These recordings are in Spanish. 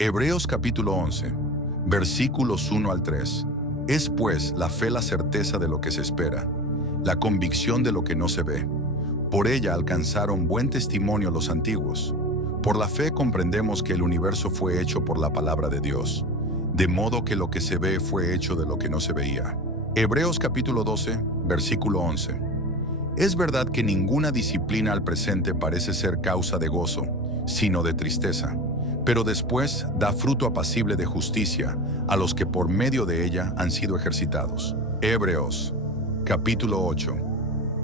Hebreos capítulo 11, versículos 1 al 3. Es pues la fe la certeza de lo que se espera, la convicción de lo que no se ve. Por ella alcanzaron buen testimonio los antiguos. Por la fe comprendemos que el universo fue hecho por la palabra de Dios, de modo que lo que se ve fue hecho de lo que no se veía. Hebreos capítulo 12, versículo 11. Es verdad que ninguna disciplina al presente parece ser causa de gozo, sino de tristeza, pero después da fruto apacible de justicia a los que por medio de ella han sido ejercitados. Hebreos, capítulo 8,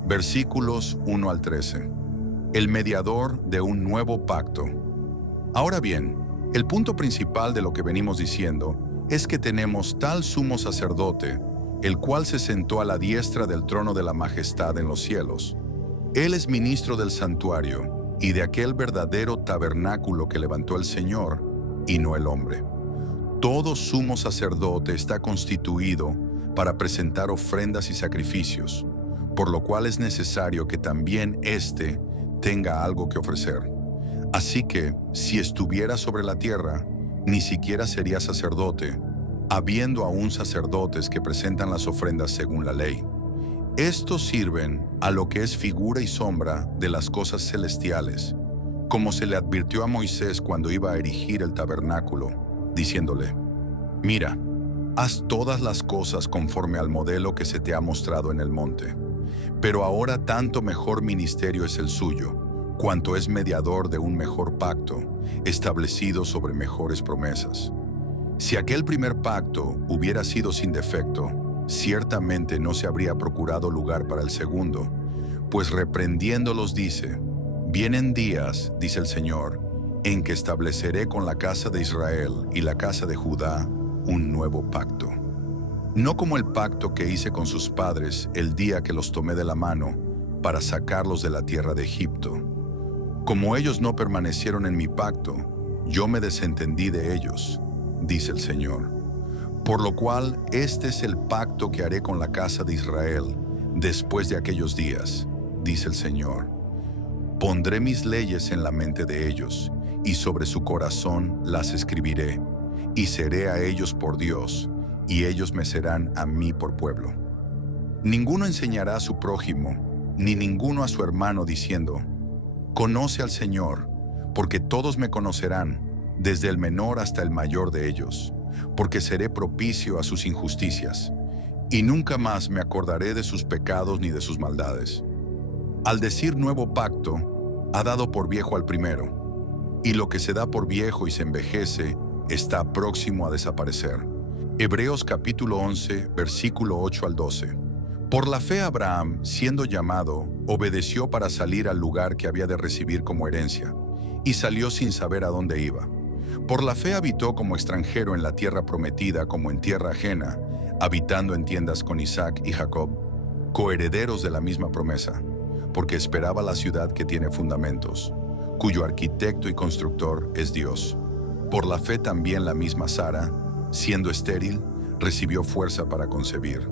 versículos 1 al 13. El mediador de un nuevo pacto. Ahora bien, el punto principal de lo que venimos diciendo es que tenemos tal sumo sacerdote, el cual se sentó a la diestra del trono de la majestad en los cielos. Él es ministro del santuario y de aquel verdadero tabernáculo que levantó el Señor y no el hombre. Todo sumo sacerdote está constituido para presentar ofrendas y sacrificios, por lo cual es necesario que también éste tenga algo que ofrecer. Así que, si estuviera sobre la tierra, ni siquiera sería sacerdote, habiendo aún sacerdotes que presentan las ofrendas según la ley. Estos sirven a lo que es figura y sombra de las cosas celestiales, como se le advirtió a Moisés cuando iba a erigir el tabernáculo, diciéndole: Mira, haz todas las cosas conforme al modelo que se te ha mostrado en el monte. Pero ahora tanto mejor ministerio es el suyo, cuanto es mediador de un mejor pacto, establecido sobre mejores promesas. Si aquel primer pacto hubiera sido sin defecto, ciertamente no se habría procurado lugar para el segundo, pues reprendiéndolos dice: Vienen días, dice el Señor, en que estableceré con la casa de Israel y la casa de Judá un nuevo pacto. No como el pacto que hice con sus padres el día que los tomé de la mano para sacarlos de la tierra de Egipto. Como ellos no permanecieron en mi pacto, yo me desentendí de ellos, dice el Señor. Por lo cual, este es el pacto que haré con la casa de Israel después de aquellos días, dice el Señor. Pondré mis leyes en la mente de ellos, y sobre su corazón las escribiré, y seré a ellos por Dios, y ellos me serán a mí por pueblo. Ninguno enseñará a su prójimo, ni ninguno a su hermano, diciendo: Conoce al Señor, porque todos me conocerán, desde el menor hasta el mayor de ellos, porque seré propicio a sus injusticias, y nunca más me acordaré de sus pecados ni de sus maldades. Al decir nuevo pacto, ha dado por viejo al primero, y lo que se da por viejo y se envejece está próximo a desaparecer. Hebreos capítulo 11, versículo 8 al 12. Por la fe Abraham, siendo llamado, obedeció para salir al lugar que había de recibir como herencia, y salió sin saber a dónde iba. Por la fe habitó como extranjero en la tierra prometida como en tierra ajena, habitando en tiendas con Isaac y Jacob, coherederos de la misma promesa, porque esperaba la ciudad que tiene fundamentos, cuyo arquitecto y constructor es Dios. Por la fe también la misma Sara, siendo estéril, recibió fuerza para concebir,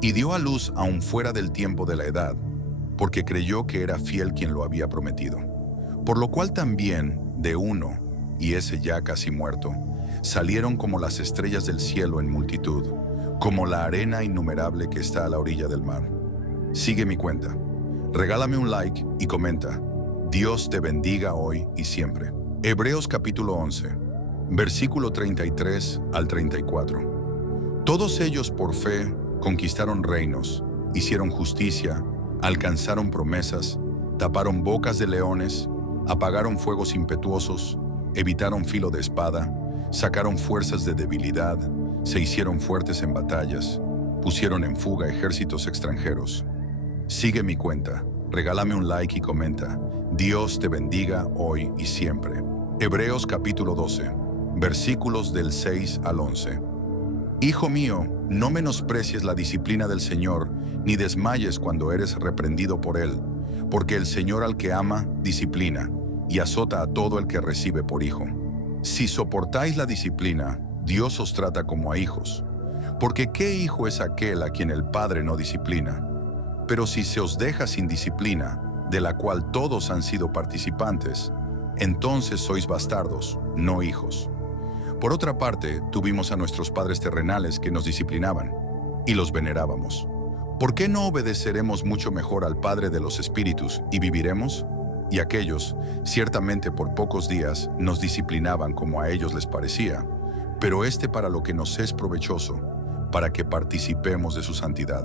y dio a luz aún fuera del tiempo de la edad, porque creyó que era fiel quien lo había prometido. Por lo cual también, de uno, y ese ya casi muerto, salieron como las estrellas del cielo en multitud, como la arena innumerable que está a la orilla del mar. Sigue mi cuenta. Regálame un like y comenta. Dios te bendiga hoy y siempre. Hebreos capítulo 11, versículo 33 al 34. Todos ellos por fe conquistaron reinos, hicieron justicia, alcanzaron promesas, taparon bocas de leones, apagaron fuegos impetuosos, evitaron filo de espada, sacaron fuerzas de debilidad, se hicieron fuertes en batallas, pusieron en fuga ejércitos extranjeros. Sigue mi cuenta, regálame un like y comenta. Dios te bendiga hoy y siempre. Hebreos capítulo 12, versículos del 6 al 11. Hijo mío, no menosprecies la disciplina del Señor, ni desmayes cuando eres reprendido por Él, porque el Señor al que ama, disciplina, y azota a todo el que recibe por hijo. Si soportáis la disciplina, Dios os trata como a hijos. Porque ¿qué hijo es aquel a quien el Padre no disciplina? Pero si se os deja sin disciplina, de la cual todos han sido participantes, entonces sois bastardos, no hijos. Por otra parte, tuvimos a nuestros padres terrenales que nos disciplinaban y los venerábamos. ¿Por qué no obedeceremos mucho mejor al Padre de los Espíritus y viviremos? Y aquellos, ciertamente por pocos días, nos disciplinaban como a ellos les parecía, pero para lo que nos es provechoso, para que participemos de su santidad.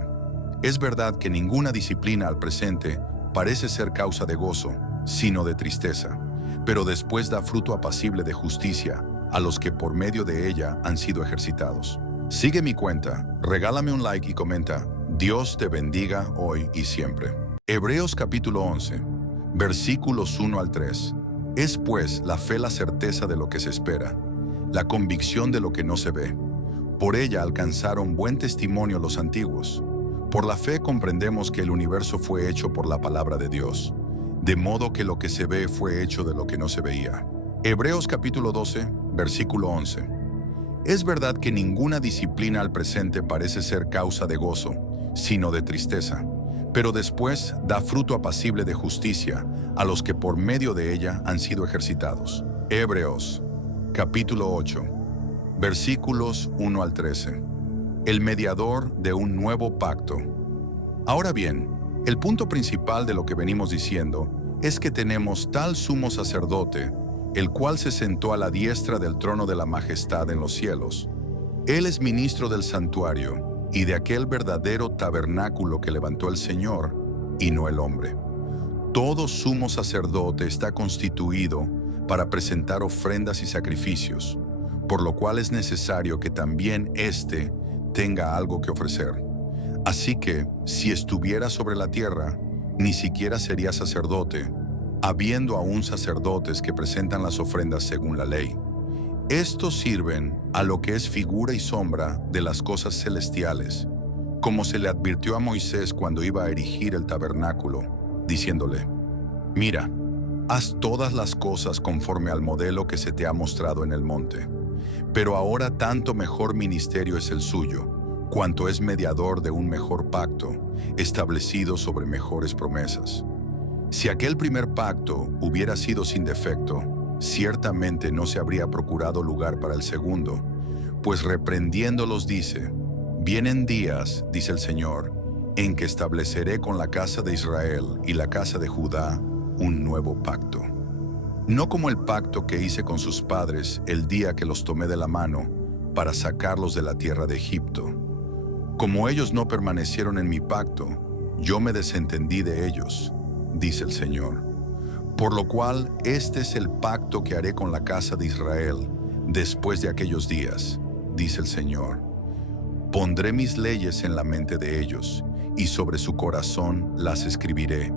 Es verdad que ninguna disciplina al presente parece ser causa de gozo, sino de tristeza, pero después da fruto apacible de justicia a los que por medio de ella han sido ejercitados. Sigue mi cuenta, regálame un like y comenta. Dios te bendiga hoy y siempre. Hebreos capítulo 11, versículos 1 al 3. Es pues la fe la certeza de lo que se espera, la convicción de lo que no se ve. Por ella alcanzaron buen testimonio los antiguos. Por la fe comprendemos que el universo fue hecho por la palabra de Dios, de modo que lo que se ve fue hecho de lo que no se veía. Hebreos capítulo 12, versículo 11. Es verdad que ninguna disciplina al presente parece ser causa de gozo, sino de tristeza, pero después da fruto apacible de justicia a los que por medio de ella han sido ejercitados. Hebreos capítulo 8, versículos 1 al 13. El mediador de un nuevo pacto. Ahora bien, el punto principal de lo que venimos diciendo es que tenemos tal sumo sacerdote, el cual se sentó a la diestra del trono de la majestad en los cielos. Él es ministro del santuario y de aquel verdadero tabernáculo que levantó el Señor y no el hombre. Todo sumo sacerdote está constituido para presentar ofrendas y sacrificios, por lo cual es necesario que también éste tenga algo que ofrecer. Así que, si estuviera sobre la tierra, ni siquiera sería sacerdote, habiendo aún sacerdotes que presentan las ofrendas según la ley. Estos sirven a lo que es figura y sombra de las cosas celestiales, como se le advirtió a Moisés cuando iba a erigir el tabernáculo, diciéndole: Mira, haz todas las cosas conforme al modelo que se te ha mostrado en el monte. Pero ahora tanto mejor ministerio es el suyo, cuanto es mediador de un mejor pacto, establecido sobre mejores promesas. Si aquel primer pacto hubiera sido sin defecto, ciertamente no se habría procurado lugar para el segundo, pues reprendiéndolos dice: Vienen días, dice el Señor, en que estableceré con la casa de Israel y la casa de Judá un nuevo pacto. No como el pacto que hice con sus padres el día que los tomé de la mano para sacarlos de la tierra de Egipto. Como ellos no permanecieron en mi pacto, yo me desentendí de ellos, dice el Señor. Por lo cual, este es el pacto que haré con la casa de Israel después de aquellos días, dice el Señor. Pondré mis leyes en la mente de ellos, y sobre su corazón las escribiré,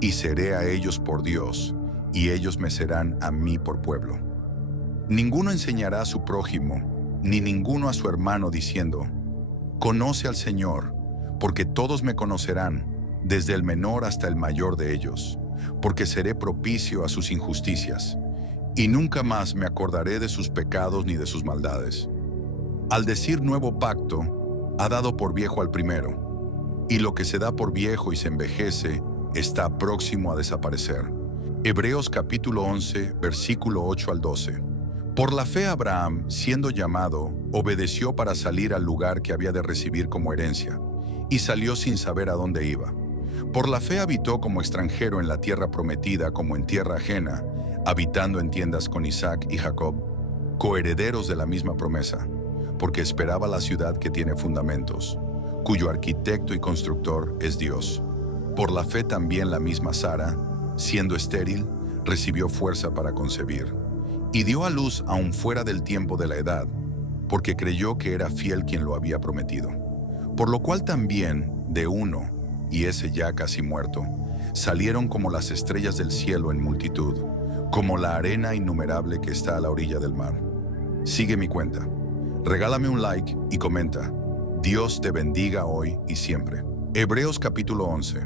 y seré a ellos por Dios, y ellos me serán a mí por pueblo. Ninguno enseñará a su prójimo, ni ninguno a su hermano, diciendo: Conoce al Señor, porque todos me conocerán, desde el menor hasta el mayor de ellos, porque seré propicio a sus injusticias, y nunca más me acordaré de sus pecados ni de sus maldades. Al decir nuevo pacto, ha dado por viejo al primero, y lo que se da por viejo y se envejece está próximo a desaparecer. Hebreos capítulo 11, versículo 8 al 12. Por la fe Abraham, siendo llamado, obedeció para salir al lugar que había de recibir como herencia, y salió sin saber a dónde iba. Por la fe habitó como extranjero en la tierra prometida como en tierra ajena, habitando en tiendas con Isaac y Jacob, coherederos de la misma promesa, porque esperaba la ciudad que tiene fundamentos, cuyo arquitecto y constructor es Dios. Por la fe también la misma Sara, siendo estéril, recibió fuerza para concebir, y dio a luz aún fuera del tiempo de la edad, porque creyó que era fiel quien lo había prometido. Por lo cual también, de uno, y ese ya casi muerto, salieron como las estrellas del cielo en multitud, como la arena innumerable que está a la orilla del mar. Sigue mi cuenta, regálame un like y comenta. Dios te bendiga hoy y siempre. Hebreos capítulo 11,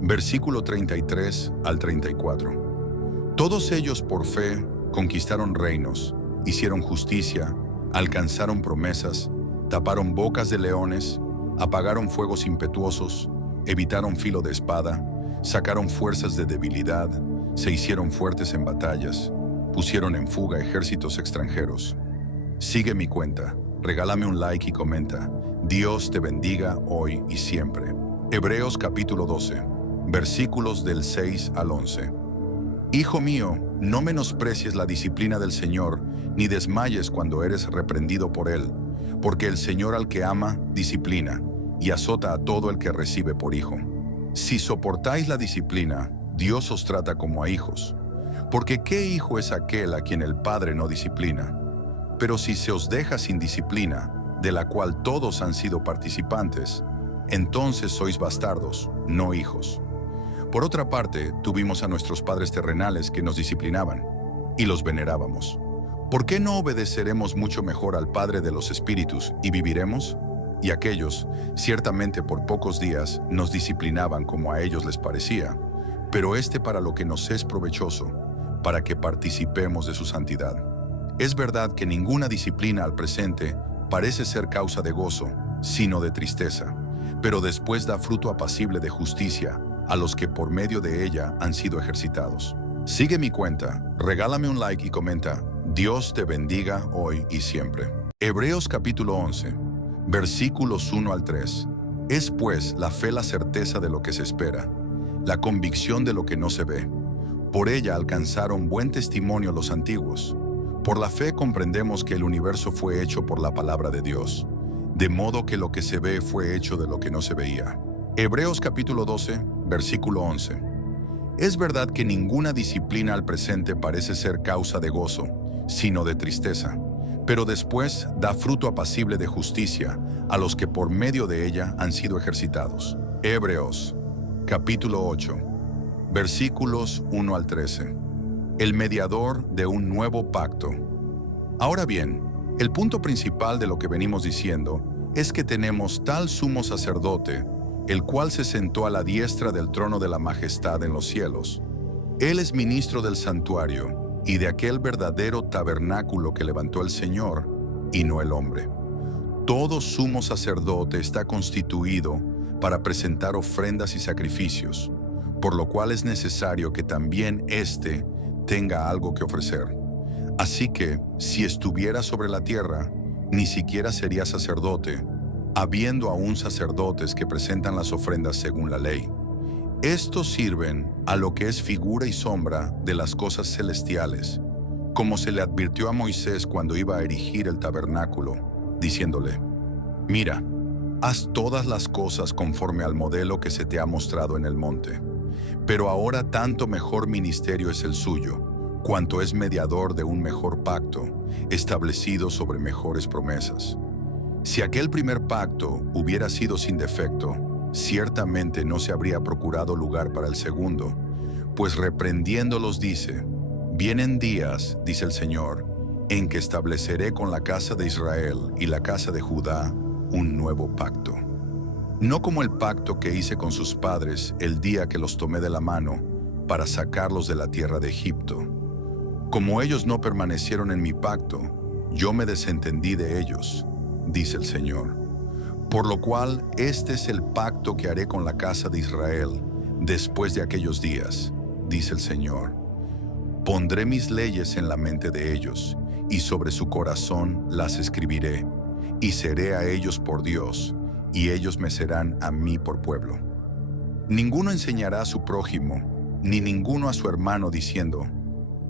versículo 33 al 34. Todos ellos por fe conquistaron reinos, hicieron justicia, alcanzaron promesas, taparon bocas de leones, apagaron fuegos impetuosos, evitaron filo de espada, sacaron fuerzas de debilidad, se hicieron fuertes en batallas, pusieron en fuga ejércitos extranjeros. Sigue mi cuenta, regálame un like y comenta. Dios te bendiga hoy y siempre. Hebreos capítulo 12, versículos del 6 al 11. Hijo mío, no menosprecies la disciplina del Señor, ni desmayes cuando eres reprendido por Él, porque el Señor al que ama, disciplina, y azota a todo el que recibe por hijo. Si soportáis la disciplina, Dios os trata como a hijos. Porque ¿qué hijo es aquel a quien el Padre no disciplina? Pero si se os deja sin disciplina, de la cual todos han sido participantes, entonces sois bastardos, no hijos. Por otra parte, tuvimos a nuestros padres terrenales que nos disciplinaban, y los venerábamos. ¿Por qué no obedeceremos mucho mejor al Padre de los Espíritus y viviremos? Y aquellos, ciertamente por pocos días, nos disciplinaban como a ellos les parecía, pero para lo que nos es provechoso, para que participemos de su santidad. Es verdad que ninguna disciplina al presente parece ser causa de gozo, sino de tristeza, pero después da fruto apacible de justicia a los que por medio de ella han sido ejercitados. Sigue mi cuenta, regálame un like y comenta. Dios te bendiga hoy y siempre. Hebreos capítulo 11, versículos 1 al 3. Es pues la fe la certeza de lo que se espera, la convicción de lo que no se ve. Por ella alcanzaron buen testimonio los antiguos. Por la fe comprendemos que el universo fue hecho por la palabra de Dios, de modo que lo que se ve fue hecho de lo que no se veía. Hebreos capítulo 12, versículo 11. Es verdad que ninguna disciplina al presente parece ser causa de gozo, sino de tristeza, pero después da fruto apacible de justicia a los que por medio de ella han sido ejercitados. Hebreos capítulo 8, versículos 1 al 13. El mediador de un nuevo pacto. Ahora bien, el punto principal de lo que venimos diciendo es que tenemos tal sumo sacerdote, el cual se sentó a la diestra del trono de la majestad en los cielos. Él es ministro del santuario y de aquel verdadero tabernáculo que levantó el Señor y no el hombre. Todo sumo sacerdote está constituido para presentar ofrendas y sacrificios, por lo cual es necesario que también éste tenga algo que ofrecer. Así que, si estuviera sobre la tierra, ni siquiera sería sacerdote, habiendo aún sacerdotes que presentan las ofrendas según la ley. Estos sirven a lo que es figura y sombra de las cosas celestiales, como se le advirtió a Moisés cuando iba a erigir el tabernáculo, diciéndole: Mira, haz todas las cosas conforme al modelo que se te ha mostrado en el monte. Pero ahora tanto mejor ministerio es el suyo, cuanto es mediador de un mejor pacto, establecido sobre mejores promesas. Si aquel primer pacto hubiera sido sin defecto, ciertamente no se habría procurado lugar para el segundo, pues reprendiéndolos dice: Vienen días, dice el Señor, en que estableceré con la casa de Israel y la casa de Judá un nuevo pacto. No como el pacto que hice con sus padres el día que los tomé de la mano para sacarlos de la tierra de Egipto. Como ellos no permanecieron en mi pacto, yo me desentendí de ellos, dice el Señor. Por lo cual, este es el pacto que haré con la casa de Israel después de aquellos días, dice el Señor. Pondré mis leyes en la mente de ellos, y sobre su corazón las escribiré, y seré a ellos por Dios, y ellos me serán a mí por pueblo. Ninguno enseñará a su prójimo, ni ninguno a su hermano, diciendo: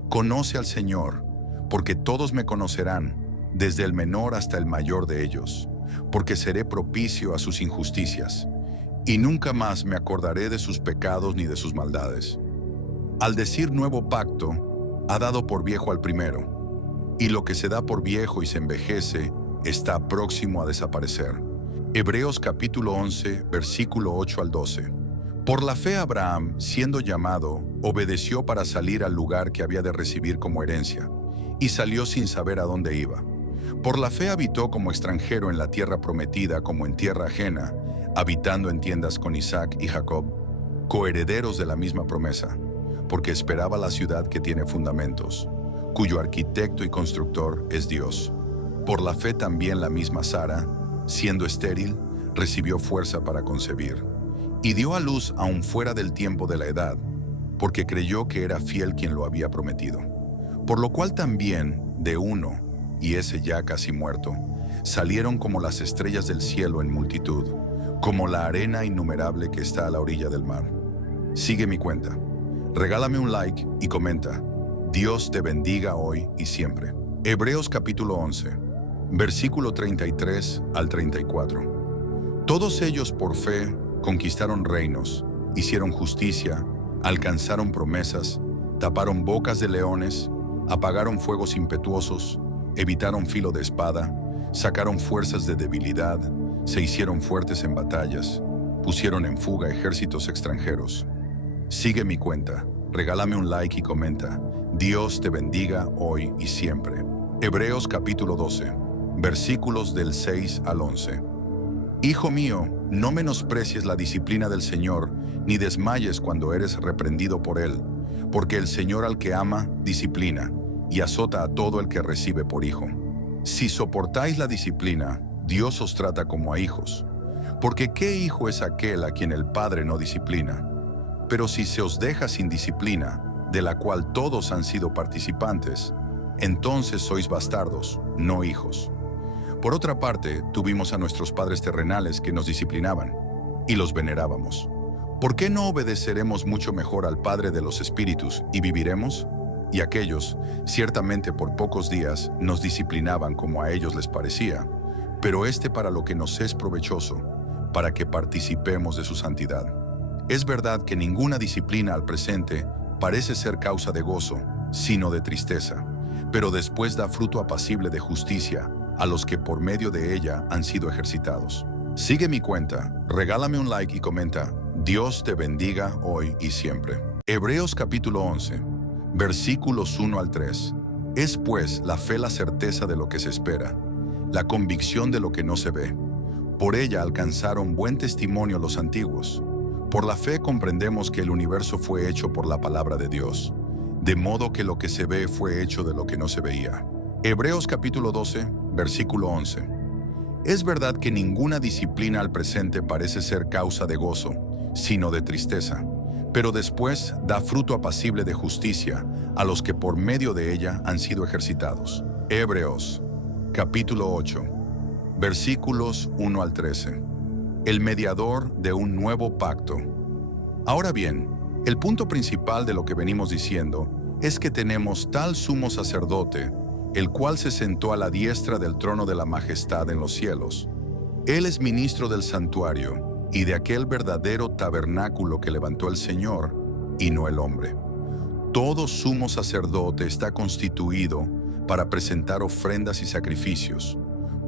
Conoce al Señor, porque todos me conocerán, desde el menor hasta el mayor de ellos, porque seré propicio a sus injusticias, y nunca más me acordaré de sus pecados ni de sus maldades. Al decir nuevo pacto, ha dado por viejo al primero, y lo que se da por viejo y se envejece está próximo a desaparecer. Hebreos capítulo 11, versículo 8 al 12. Por la fe Abraham, siendo llamado, obedeció para salir al lugar que había de recibir como herencia, y salió sin saber a dónde iba. Por la fe habitó como extranjero en la tierra prometida como en tierra ajena, habitando en tiendas con Isaac y Jacob, coherederos de la misma promesa, porque esperaba la ciudad que tiene fundamentos, cuyo arquitecto y constructor es Dios. Por la fe también la misma Sara, siendo estéril, recibió fuerza para concebir, y dio a luz aún fuera del tiempo de la edad, porque creyó que era fiel quien lo había prometido. Por lo cual también, de uno, y ese ya casi muerto, salieron como las estrellas del cielo en multitud, como la arena innumerable que está a la orilla del mar. Sigue mi cuenta. Regálame un like y comenta. Dios te bendiga hoy y siempre. Hebreos capítulo 11, versículo 33 al 34. Todos ellos por fe conquistaron reinos, hicieron justicia, alcanzaron promesas, taparon bocas de leones, apagaron fuegos impetuosos, evitaron filo de espada, sacaron fuerzas de debilidad, se hicieron fuertes en batallas, pusieron en fuga ejércitos extranjeros. Sigue mi cuenta, regálame un like y comenta. Dios te bendiga hoy y siempre. Hebreos capítulo 12, versículos del 6 al 11. Hijo mío, no menosprecies la disciplina del Señor, ni desmayes cuando eres reprendido por Él, porque el Señor al que ama, disciplina, y azota a todo el que recibe por hijo. Si soportáis la disciplina, Dios os trata como a hijos. Porque ¿qué hijo es aquel a quien el Padre no disciplina? Pero si se os deja sin disciplina, de la cual todos han sido participantes, entonces sois bastardos, no hijos. Por otra parte, tuvimos a nuestros padres terrenales que nos disciplinaban, y los venerábamos. ¿Por qué no obedeceremos mucho mejor al Padre de los Espíritus y viviremos? Y aquellos, ciertamente por pocos días, nos disciplinaban como a ellos les parecía, pero para lo que nos es provechoso, para que participemos de su santidad. Es verdad que ninguna disciplina al presente parece ser causa de gozo, sino de tristeza, pero después da fruto apacible de justicia a los que por medio de ella han sido ejercitados. Sigue mi cuenta, regálame un like y comenta. Dios te bendiga hoy y siempre. Hebreos capítulo 11, versículos 1 al 3. Es pues la fe la certeza de lo que se espera, la convicción de lo que no se ve. Por ella alcanzaron buen testimonio los antiguos. Por la fe comprendemos que el universo fue hecho por la palabra de Dios, de modo que lo que se ve fue hecho de lo que no se veía. Hebreos capítulo 12, versículo 11. Es verdad que ninguna disciplina al presente parece ser causa de gozo, sino de tristeza, pero después da fruto apacible de justicia a los que por medio de ella han sido ejercitados. Hebreos capítulo 8, versículos 1 al 13. El mediador de un nuevo pacto. Ahora bien, el punto principal de lo que venimos diciendo es que tenemos tal sumo sacerdote, el cual se sentó a la diestra del trono de la majestad en los cielos. Él es ministro del santuario y de aquel verdadero tabernáculo que levantó el Señor y no el hombre. Todo sumo sacerdote está constituido para presentar ofrendas y sacrificios,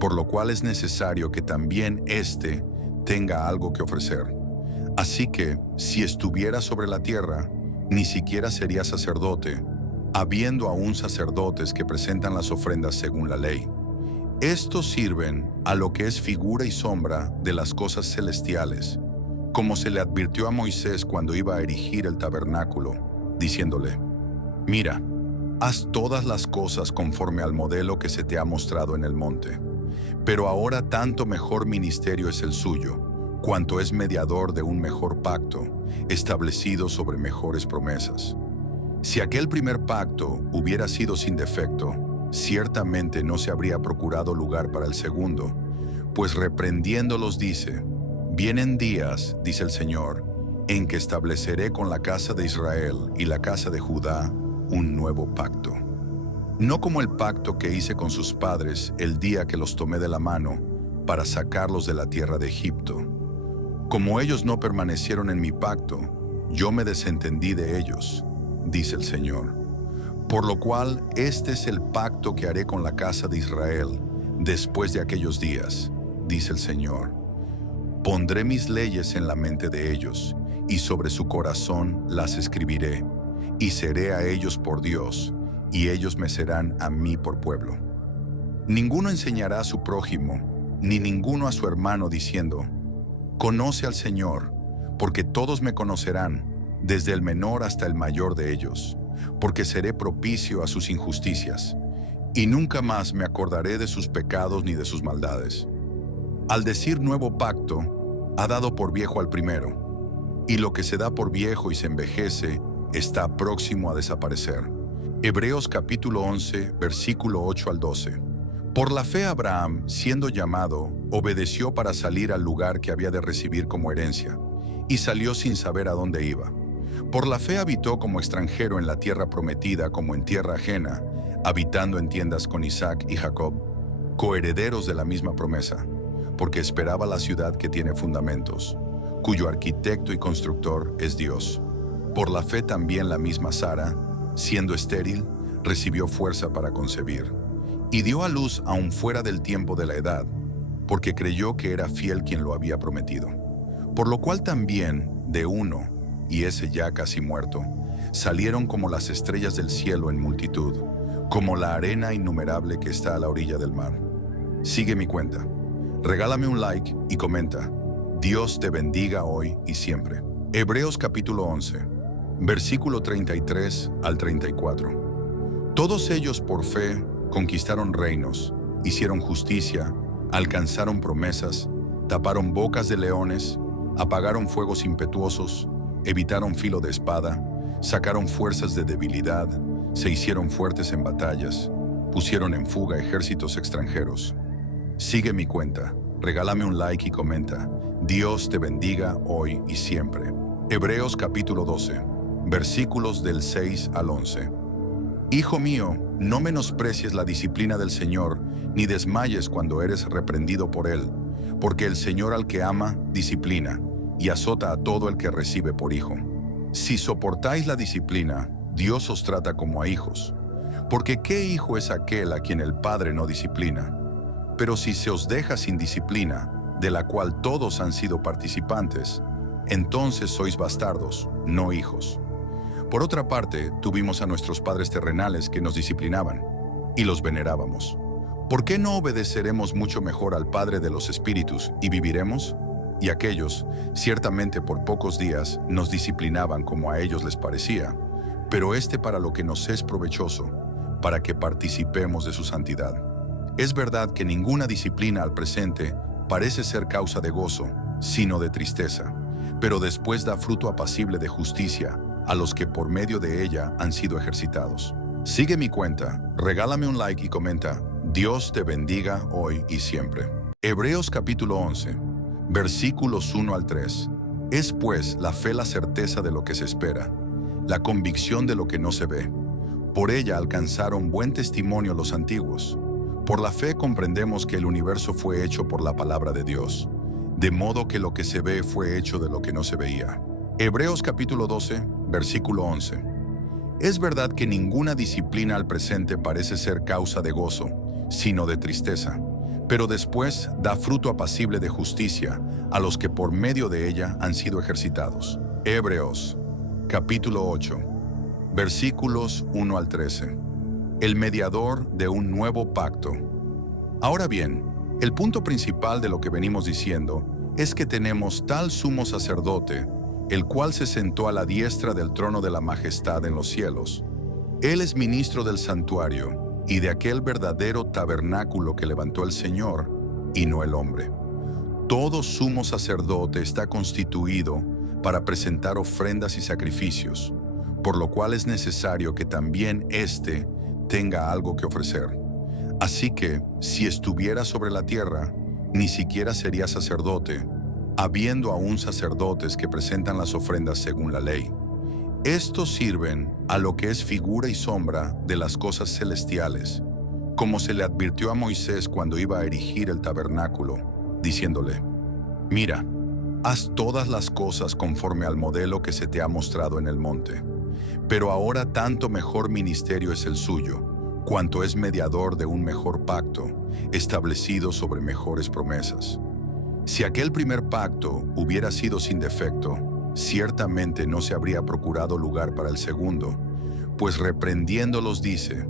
por lo cual es necesario que también éste tenga algo que ofrecer. Así que, si estuviera sobre la tierra, ni siquiera sería sacerdote, habiendo aún sacerdotes que presentan las ofrendas según la ley. Estos sirven a lo que es figura y sombra de las cosas celestiales, como se le advirtió a Moisés cuando iba a erigir el tabernáculo, diciéndole: Mira, haz todas las cosas conforme al modelo que se te ha mostrado en el monte. Pero ahora tanto mejor ministerio es el suyo, cuanto es mediador de un mejor pacto, establecido sobre mejores promesas. Si aquel primer pacto hubiera sido sin defecto, ciertamente no se habría procurado lugar para el segundo, pues reprendiéndolos dice: Vienen días, dice el Señor, en que estableceré con la casa de Israel y la casa de Judá un nuevo pacto. No como el pacto que hice con sus padres el día que los tomé de la mano para sacarlos de la tierra de Egipto. Como ellos no permanecieron en mi pacto, yo me desentendí de ellos, dice el Señor. Por lo cual, este es el pacto que haré con la casa de Israel después de aquellos días, dice el Señor. Pondré mis leyes en la mente de ellos, y sobre su corazón las escribiré, y seré a ellos por Dios, y ellos me serán a mí por pueblo. Ninguno enseñará a su prójimo, ni ninguno a su hermano, diciendo: Conoce al Señor, porque todos me conocerán, desde el menor hasta el mayor de ellos, porque seré propicio a sus injusticias, y nunca más me acordaré de sus pecados ni de sus maldades. Al decir nuevo pacto, ha dado por viejo al primero, y lo que se da por viejo y se envejece está próximo a desaparecer. Hebreos capítulo 11, versículo 8 al 12. Por la fe Abraham, siendo llamado, obedeció para salir al lugar que había de recibir como herencia, y salió sin saber a dónde iba. Por la fe habitó como extranjero en la tierra prometida como en tierra ajena, habitando en tiendas con Isaac y Jacob, coherederos de la misma promesa, porque esperaba la ciudad que tiene fundamentos, cuyo arquitecto y constructor es Dios. Por la fe también la misma Sara, siendo estéril, recibió fuerza para concebir, y dio a luz aún fuera del tiempo de la edad, porque creyó que era fiel quien lo había prometido. Por lo cual también, de uno, y ese ya casi muerto, salieron como las estrellas del cielo en multitud, como la arena innumerable que está a la orilla del mar. Sigue mi cuenta. Regálame un like y comenta. Dios te bendiga hoy y siempre. Hebreos capítulo 11, versículo 33 al 34. Todos ellos por fe conquistaron reinos, hicieron justicia, alcanzaron promesas, taparon bocas de leones, apagaron fuegos impetuosos, evitaron filo de espada, sacaron fuerzas de debilidad, se hicieron fuertes en batallas, pusieron en fuga ejércitos extranjeros. Sigue mi cuenta, regálame un like y comenta. Dios te bendiga hoy y siempre. Hebreos capítulo 12, versículos del 6 al 11. Hijo mío, no menosprecies la disciplina del Señor, ni desmayes cuando eres reprendido por Él, porque el Señor al que ama, disciplina, y azota a todo el que recibe por hijo. Si soportáis la disciplina, Dios os trata como a hijos. Porque ¿qué hijo es aquel a quien el Padre no disciplina? Pero si se os deja sin disciplina, de la cual todos han sido participantes, entonces sois bastardos, no hijos. Por otra parte, tuvimos a nuestros padres terrenales que nos disciplinaban, y los venerábamos. ¿Por qué no obedeceremos mucho mejor al Padre de los Espíritus y viviremos? Y aquellos, ciertamente por pocos días, nos disciplinaban como a ellos les parecía, pero para lo que nos es provechoso, para que participemos de su santidad. Es verdad que ninguna disciplina al presente parece ser causa de gozo, sino de tristeza, pero después da fruto apacible de justicia a los que por medio de ella han sido ejercitados. Sigue mi cuenta, regálame un like y comenta. Dios te bendiga hoy y siempre. Hebreos capítulo 11, versículos 1 al 3. Es pues la fe la certeza de lo que se espera, la convicción de lo que no se ve. Por ella alcanzaron buen testimonio los antiguos. Por la fe comprendemos que el universo fue hecho por la palabra de Dios, de modo que lo que se ve fue hecho de lo que no se veía. Hebreos capítulo 12, versículo 11. Es verdad que ninguna disciplina al presente parece ser causa de gozo, sino de tristeza, pero después da fruto apacible de justicia a los que por medio de ella han sido ejercitados. Hebreos capítulo 8, versículos 1 al 13. El mediador de un nuevo pacto. Ahora bien, el punto principal de lo que venimos diciendo es que tenemos tal sumo sacerdote, el cual se sentó a la diestra del trono de la majestad en los cielos. Él es ministro del santuario y de aquel verdadero tabernáculo que levantó el Señor y no el hombre. Todo sumo sacerdote está constituido para presentar ofrendas y sacrificios, por lo cual es necesario que también éste tenga algo que ofrecer. Así que, si estuviera sobre la tierra, ni siquiera sería sacerdote, habiendo aún sacerdotes que presentan las ofrendas según la ley. Estos sirven a lo que es figura y sombra de las cosas celestiales, como se le advirtió a Moisés cuando iba a erigir el tabernáculo, diciéndole: Mira, haz todas las cosas conforme al modelo que se te ha mostrado en el monte. Pero ahora tanto mejor ministerio es el suyo, cuanto es mediador de un mejor pacto, establecido sobre mejores promesas. Si aquel primer pacto hubiera sido sin defecto, ciertamente no se habría procurado lugar para el segundo, pues reprendiéndolos dice: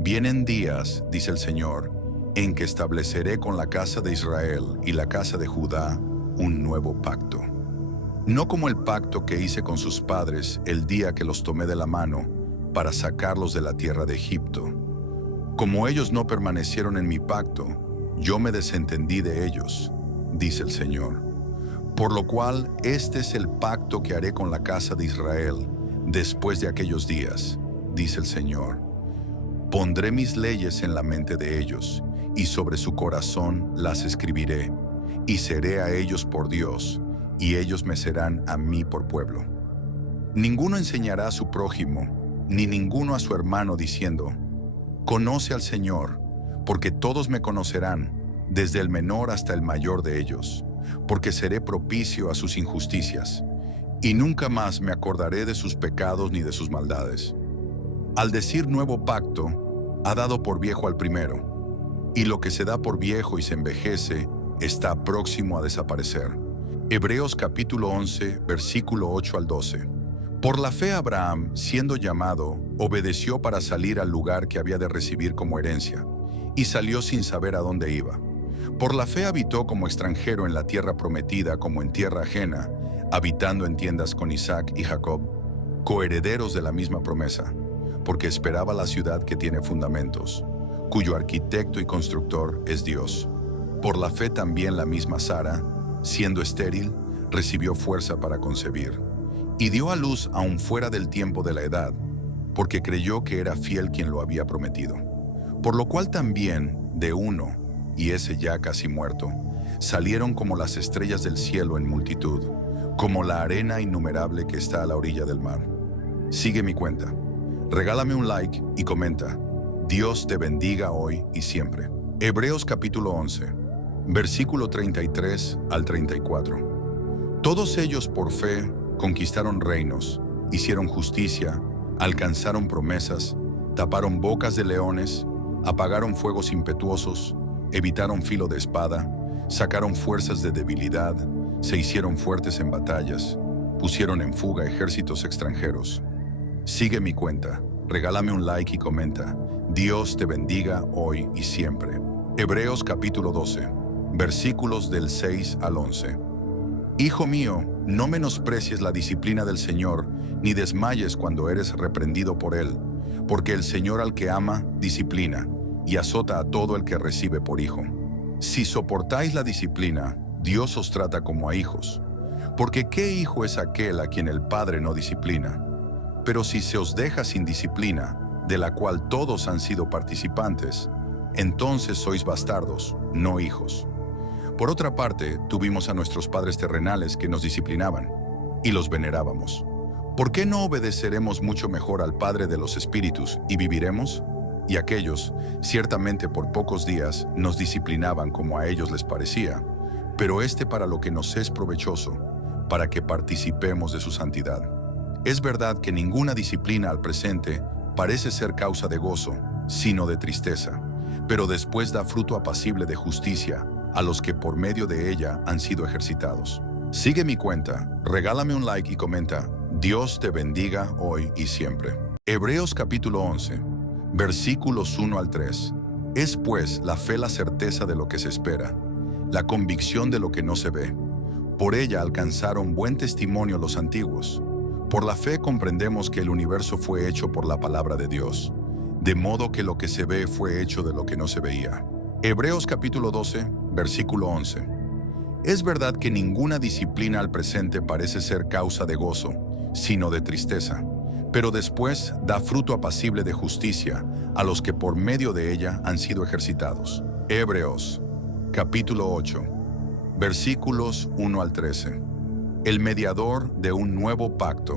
Vienen días, dice el Señor, en que estableceré con la casa de Israel y la casa de Judá un nuevo pacto. No como el pacto que hice con sus padres el día que los tomé de la mano para sacarlos de la tierra de Egipto. Como ellos no permanecieron en mi pacto, yo me desentendí de ellos, dice el Señor. Por lo cual, este es el pacto que haré con la casa de Israel después de aquellos días, dice el Señor. Pondré mis leyes en la mente de ellos y sobre su corazón las escribiré, y seré a ellos por Dios, y ellos me serán a mí por pueblo. Ninguno enseñará a su prójimo, ni ninguno a su hermano diciendo, conoce al Señor, porque todos me conocerán, desde el menor hasta el mayor de ellos, porque seré propicio a sus injusticias, y nunca más me acordaré de sus pecados ni de sus maldades. Al decir nuevo pacto, ha dado por viejo al primero, y lo que se da por viejo y se envejece está próximo a desaparecer. Hebreos capítulo 11, versículo 8 al 12. Por la fe Abraham, siendo llamado, obedeció para salir al lugar que había de recibir como herencia, y salió sin saber a dónde iba. Por la fe habitó como extranjero en la tierra prometida como en tierra ajena, habitando en tiendas con Isaac y Jacob, coherederos de la misma promesa, porque esperaba la ciudad que tiene fundamentos, cuyo arquitecto y constructor es Dios. Por la fe también la misma Sara, siendo estéril, recibió fuerza para concebir, y dio a luz aún fuera del tiempo de la edad, porque creyó que era fiel quien lo había prometido. Por lo cual también, de uno, y ese ya casi muerto, salieron como las estrellas del cielo en multitud, como la arena innumerable que está a la orilla del mar. Sigue mi cuenta. Regálame un like y comenta. Dios te bendiga hoy y siempre. Hebreos capítulo 11, versículo 33 al 34. Todos ellos por fe conquistaron reinos, hicieron justicia, alcanzaron promesas, taparon bocas de leones, apagaron fuegos impetuosos, evitaron filo de espada, sacaron fuerzas de debilidad, se hicieron fuertes en batallas, pusieron en fuga ejércitos extranjeros. Sigue mi cuenta, regálame un like y comenta. Dios te bendiga hoy y siempre. Hebreos capítulo 12, versículos del 6 al 11. Hijo mío, no menosprecies la disciplina del Señor, ni desmayes cuando eres reprendido por Él, porque el Señor al que ama, disciplina, y azota a todo el que recibe por hijo. Si soportáis la disciplina, Dios os trata como a hijos. Porque ¿qué hijo es aquel a quien el Padre no disciplina? Pero si se os deja sin disciplina, de la cual todos han sido participantes, entonces sois bastardos, no hijos. Por otra parte, tuvimos a nuestros padres terrenales que nos disciplinaban, y los venerábamos. ¿Por qué no obedeceremos mucho mejor al Padre de los Espíritus y viviremos? Y aquellos, ciertamente por pocos días, nos disciplinaban como a ellos les parecía, pero para lo que nos es provechoso, para que participemos de su santidad. Es verdad que ninguna disciplina al presente parece ser causa de gozo, sino de tristeza, pero después da fruto apacible de justicia a los que por medio de ella han sido ejercitados. Sigue mi cuenta, regálame un like y comenta. Dios te bendiga hoy y siempre. Hebreos capítulo 11, versículos 1 al 3. Es pues la fe la certeza de lo que se espera, la convicción de lo que no se ve. Por ella alcanzaron buen testimonio los antiguos. Por la fe comprendemos que el universo fue hecho por la palabra de Dios, de modo que lo que se ve fue hecho de lo que no se veía. Hebreos capítulo 12, versículo 11. Es verdad que ninguna disciplina al presente parece ser causa de gozo, sino de tristeza, pero después da fruto apacible de justicia a los que por medio de ella han sido ejercitados. Hebreos capítulo 8, versículos 1 al 13. El mediador de un nuevo pacto.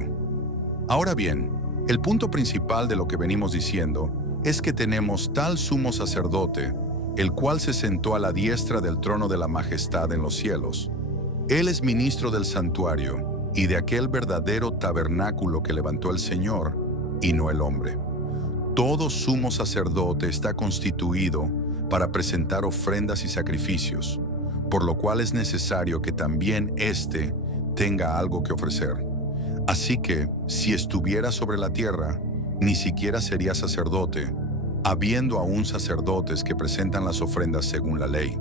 Ahora bien, el punto principal de lo que venimos diciendo es que tenemos tal sumo sacerdote, el cual se sentó a la diestra del trono de la majestad en los cielos. Él es ministro del santuario y de aquel verdadero tabernáculo que levantó el Señor y no el hombre. Todo sumo sacerdote está constituido para presentar ofrendas y sacrificios, por lo cual es necesario que también éste tenga algo que ofrecer. Así que, si estuviera sobre la tierra, ni siquiera sería sacerdote, habiendo aún sacerdotes que presentan las ofrendas según la ley.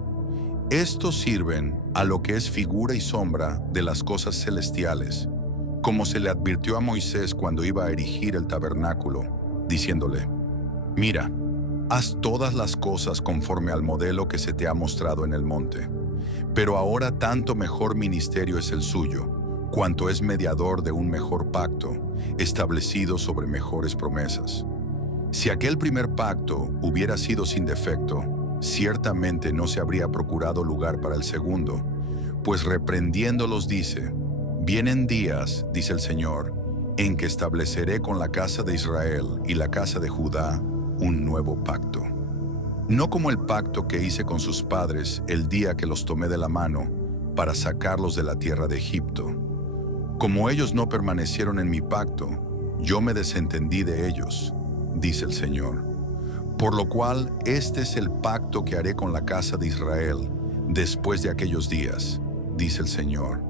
Estos sirven a lo que es figura y sombra de las cosas celestiales, como se le advirtió a Moisés cuando iba a erigir el tabernáculo, diciéndole: Mira, haz todas las cosas conforme al modelo que se te ha mostrado en el monte. Pero ahora tanto mejor ministerio es el suyo, cuanto es mediador de un mejor pacto, establecido sobre mejores promesas. Si aquel primer pacto hubiera sido sin defecto, ciertamente no se habría procurado lugar para el segundo, pues reprendiéndolos dice: vienen días, dice el Señor, en que estableceré con la casa de Israel y la casa de Judá un nuevo pacto. No como el pacto que hice con sus padres el día que los tomé de la mano para sacarlos de la tierra de Egipto. Como ellos no permanecieron en mi pacto, yo me desentendí de ellos, dice el Señor. Por lo cual, este es el pacto que haré con la casa de Israel después de aquellos días, dice el Señor.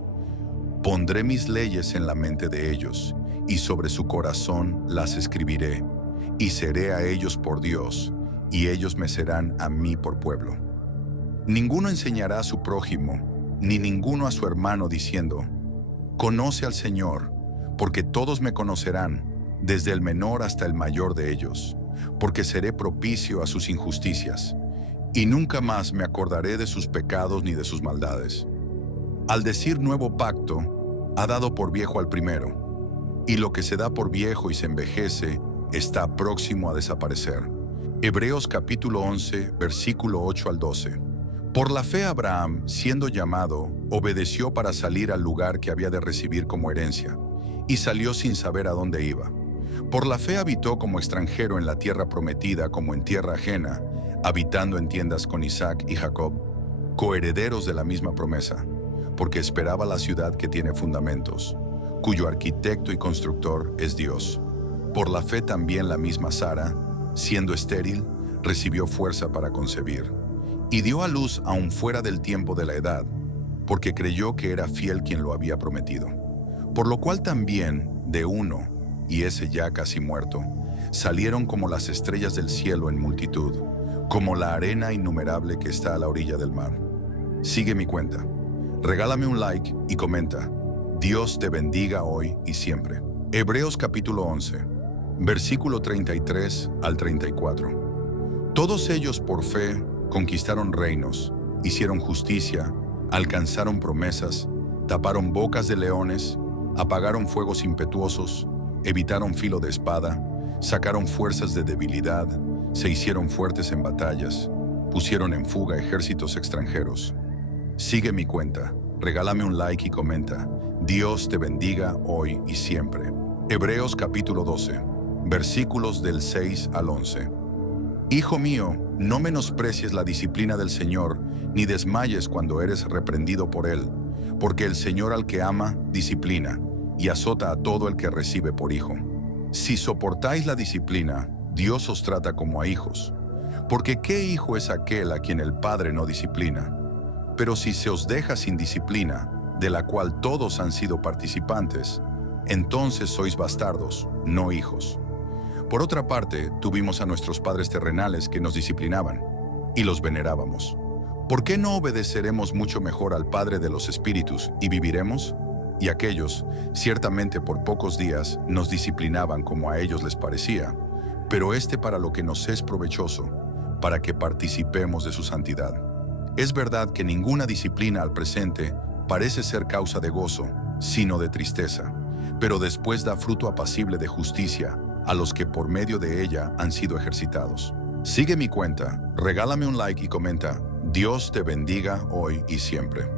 Pondré mis leyes en la mente de ellos, y sobre su corazón las escribiré, y seré a ellos por Dios, y ellos me serán a mí por pueblo. Ninguno enseñará a su prójimo, ni ninguno a su hermano diciendo: conoce al Señor, porque todos me conocerán, desde el menor hasta el mayor de ellos, porque seré propicio a sus injusticias, y nunca más me acordaré de sus pecados ni de sus maldades. Al decir nuevo pacto, ha dado por viejo al primero, y lo que se da por viejo y se envejece está próximo a desaparecer. Hebreos capítulo 11, versículo 8 al 12. Por la fe Abraham, siendo llamado, obedeció para salir al lugar que había de recibir como herencia, y salió sin saber a dónde iba. Por la fe habitó como extranjero en la tierra prometida como en tierra ajena, habitando en tiendas con Isaac y Jacob, coherederos de la misma promesa, porque esperaba la ciudad que tiene fundamentos, cuyo arquitecto y constructor es Dios. Por la fe también la misma Sara, siendo estéril, recibió fuerza para concebir, y dio a luz aún fuera del tiempo de la edad, porque creyó que era fiel quien lo había prometido. Por lo cual también, de uno, y ese ya casi muerto, salieron como las estrellas del cielo en multitud, como la arena innumerable que está a la orilla del mar. Sigue mi cuenta. Regálame un like y comenta. Dios te bendiga hoy y siempre. Hebreos capítulo 11, versículo 33 al 34. Todos ellos por fe conquistaron reinos, hicieron justicia, alcanzaron promesas, taparon bocas de leones, apagaron fuegos impetuosos, evitaron filo de espada, sacaron fuerzas de debilidad, se hicieron fuertes en batallas, pusieron en fuga ejércitos extranjeros. Sigue mi cuenta, regálame un like y comenta. Dios te bendiga hoy y siempre. Hebreos capítulo 12, versículos del 6 al 11. Hijo mío, no menosprecies la disciplina del Señor, ni desmayes cuando eres reprendido por Él, porque el Señor al que ama, disciplina, y azota a todo el que recibe por hijo. Si soportáis la disciplina, Dios os trata como a hijos. Porque ¿qué hijo es aquel a quien el Padre no disciplina? Pero si se os deja sin disciplina, de la cual todos han sido participantes, entonces sois bastardos, no hijos. Por otra parte, tuvimos a nuestros padres terrenales que nos disciplinaban, y los venerábamos. ¿Por qué no obedeceremos mucho mejor al Padre de los Espíritus y viviremos? Y aquellos, ciertamente por pocos días, nos disciplinaban como a ellos les parecía, pero para lo que nos es provechoso, para que participemos de su santidad. Es verdad que ninguna disciplina al presente parece ser causa de gozo, sino de tristeza, pero después da fruto apacible de justicia a los que por medio de ella han sido ejercitados. Sigue mi cuenta, regálame un like y comenta. Dios te bendiga hoy y siempre.